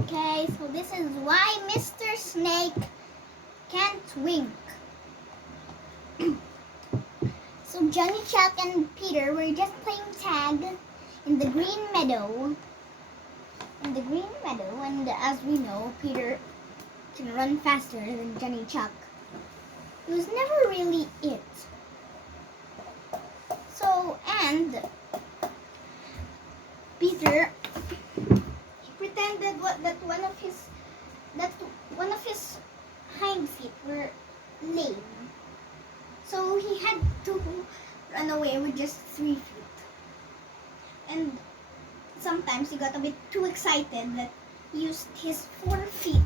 Okay, so this is why Mr. Snake can't wink. So Johnny, Chuck, and Peter were just playing tag in the green meadow. And as we know, Peter can run faster than Johnny Chuck. It was never really it. So, and Peter, he pretended that one of his hind feet were lame. So he had to run away with just 3 feet. And sometimes he got a bit too excited that he used his 4 feet.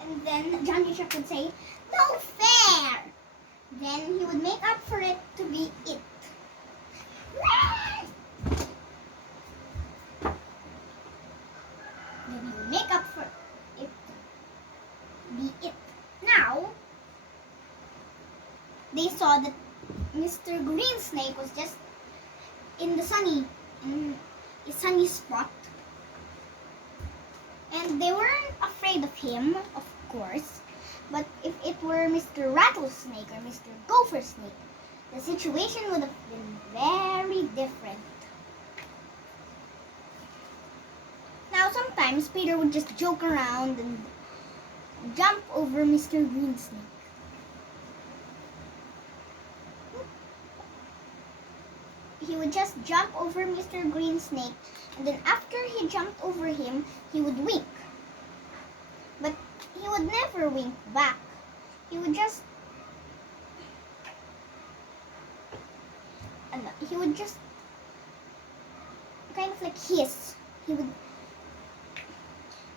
And then Johnny Chuck would say, "No fair!" Then he would make up for it to be it. Then he would make up for it to be it. Now, they saw that Mr. Green Snake was just in a sunny spot. And they weren't afraid of him, of course. But if it were Mr. Rattlesnake or Mr. Gopher Snake, the situation would have been very different. Now, sometimes Peter would just joke around and jump over Mr. Green Snake. He would just jump over Mr. Green Snake, and then after he jumped over him, he would wink. But he would never wink back. He would just kind of like hiss. He would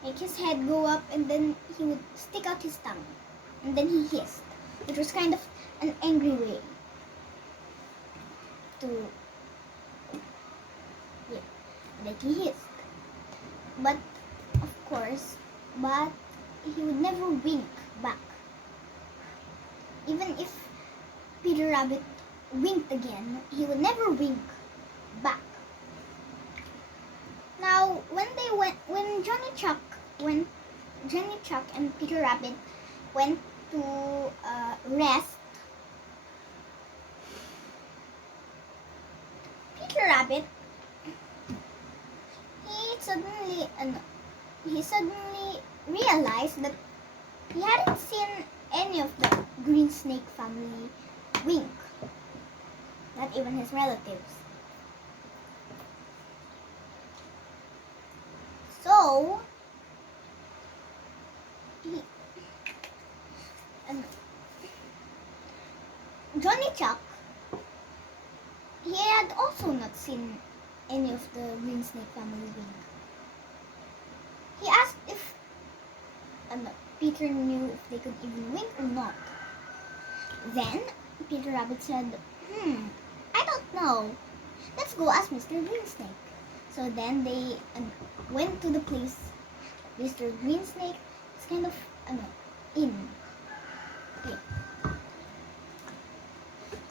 make his head go up, and then he would stick out his tongue, and then he hissed, which was kind of an angry way to, like he hissed. But he would never wink back. Even if Peter Rabbit winked again, he would never wink back. Now, when Johnny Chuck and Peter Rabbit went to rest, Peter Rabbit he suddenly realized that he hadn't seen any of the Green Snake family wink, not even his relatives. So Johnny Chuck, he had also not seen any of the Green Snake family wink. He asked if Peter knew if they could even wink or not. Then Peter Rabbit said, I don't know. Let's go ask Mr. Green Snake." So then they went to the place Mr. Green Snake is kind of in. Okay.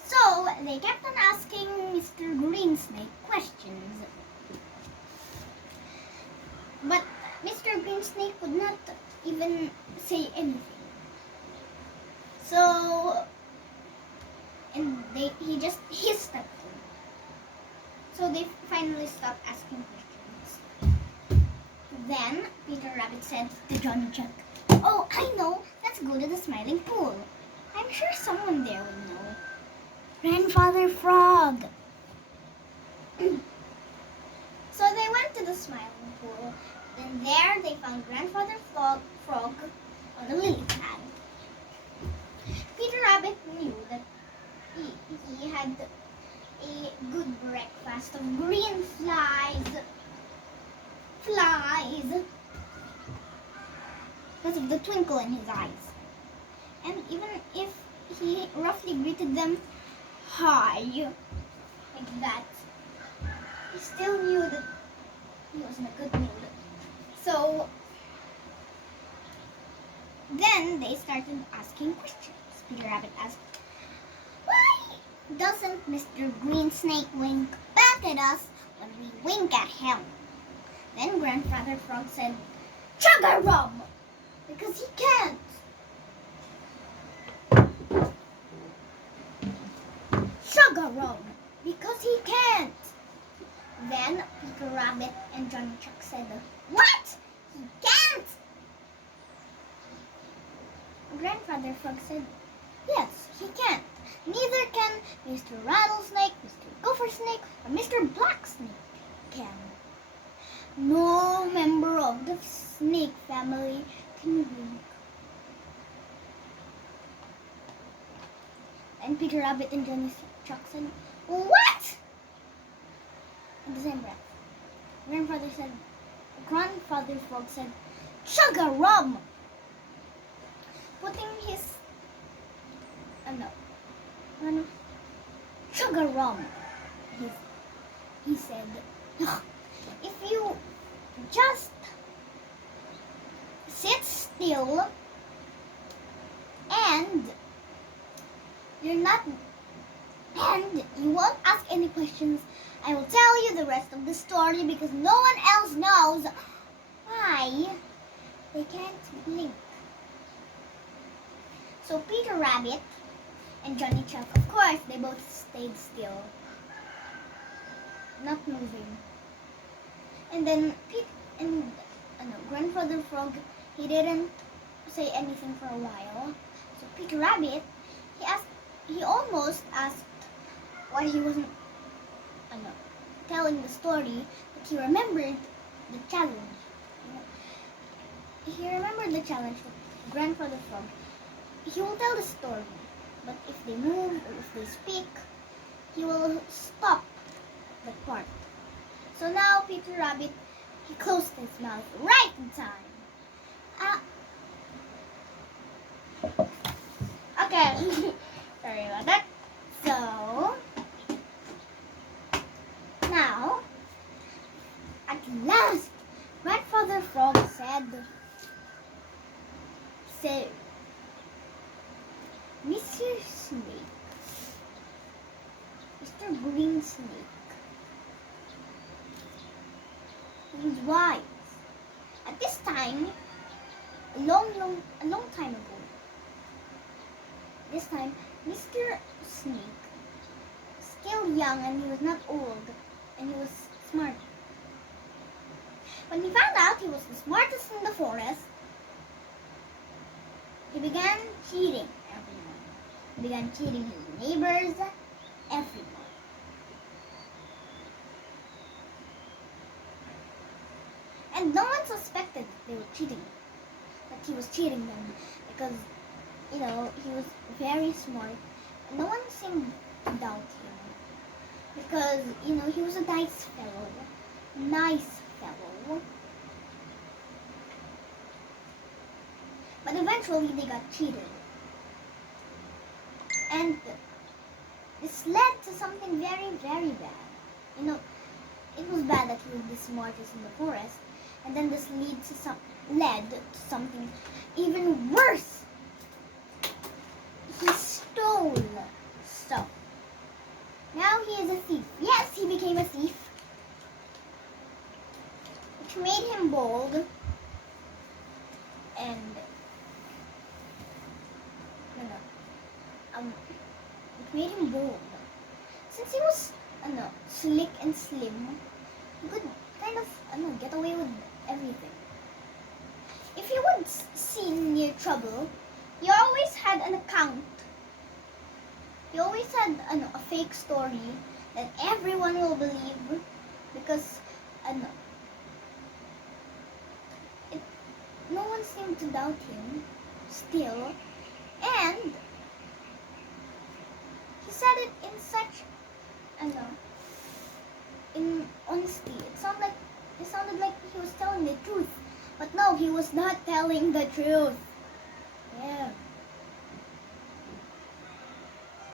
So they kept on asking Mr. Green Snake questions. But Mr. Green Snake would not even say anything. So, he just hissed at them. So they finally stopped asking questions. Then Peter Rabbit said to Johnny Chuck, "Oh, I know. Let's go to the Smiling Pool. I'm sure someone there will know. Grandfather Frog." So they went to the Smiling Pool. And there they found Grandfather Frog on a lily pad. Peter Rabbit knew that he had a good breakfast of green flies, because of the twinkle in his eyes. And even if he roughly greeted them, "Hi," like that, he still knew that he was in a good mood. So then they started asking questions. Peter Rabbit asked, "Why doesn't Mr. Green Snake wink back at us when we wink at him?" Then Grandfather Frog said, Chug-a-rum! Because he can't. Chug-a-rum! Because he can't. Then Peter Rabbit and Johnny Chuck said, "What? He can't!" Grandfather Frog said, "Yes, he can't. Neither can Mr. Rattlesnake, Mr. Gopher Snake, or Mr. Black Snake can. No member of the snake family can wink." And Peter Rabbit and Johnny Chuck said, "What?" In the same breath. Grandfather Frog said, "Chug-a-rum!" Putting his, chug-a-rum, he said, "If you just sit still and you won't ask any questions, I will tell you the rest of the story because no one else knows why they can't blink." So Peter Rabbit and Johnny Chuck, of course, they both stayed still, not moving. And then Grandfather Frog, he didn't say anything for a while. So Peter Rabbit, he almost asked why he wasn't telling the story, but he remembered the challenge. He remembered the challenge with Grandfather Frog. He will tell the story, but if they move or if they speak, he will stop the part. So now Peter Rabbit, he closed his mouth right in time. Okay, sorry about that. So now, at last, Grandfather Frog said, "So, Mr. Snake, Mr. Green Snake, he's wise. At this time, a long time ago, this time, Mr. Snake, still young and he was not old, and he was smart. When he found out he was the smartest in the forest, he began cheating everyone. He began cheating his neighbors, everyone. And no one suspected they were cheating, that he was cheating them, because, he was very smart, and no one seemed to doubt him, because, he was a nice fellow. But eventually they got cheated. And this led to something very, very bad. It was bad that he was the smartest in the forest, and then this led to something even worse. He stole stuff. Now he is a thief. Yes, he became a thief, which made him bold, and it made him bold. Since he was slick and slim, he could kind of get away with everything. If he was seen near trouble, he always had an account. He always had a fake story that everyone will believe, because no one seemed to doubt him still, and he said it in such in honesty. It sounded like he was telling the truth, but no, he was not telling the truth. Yeah.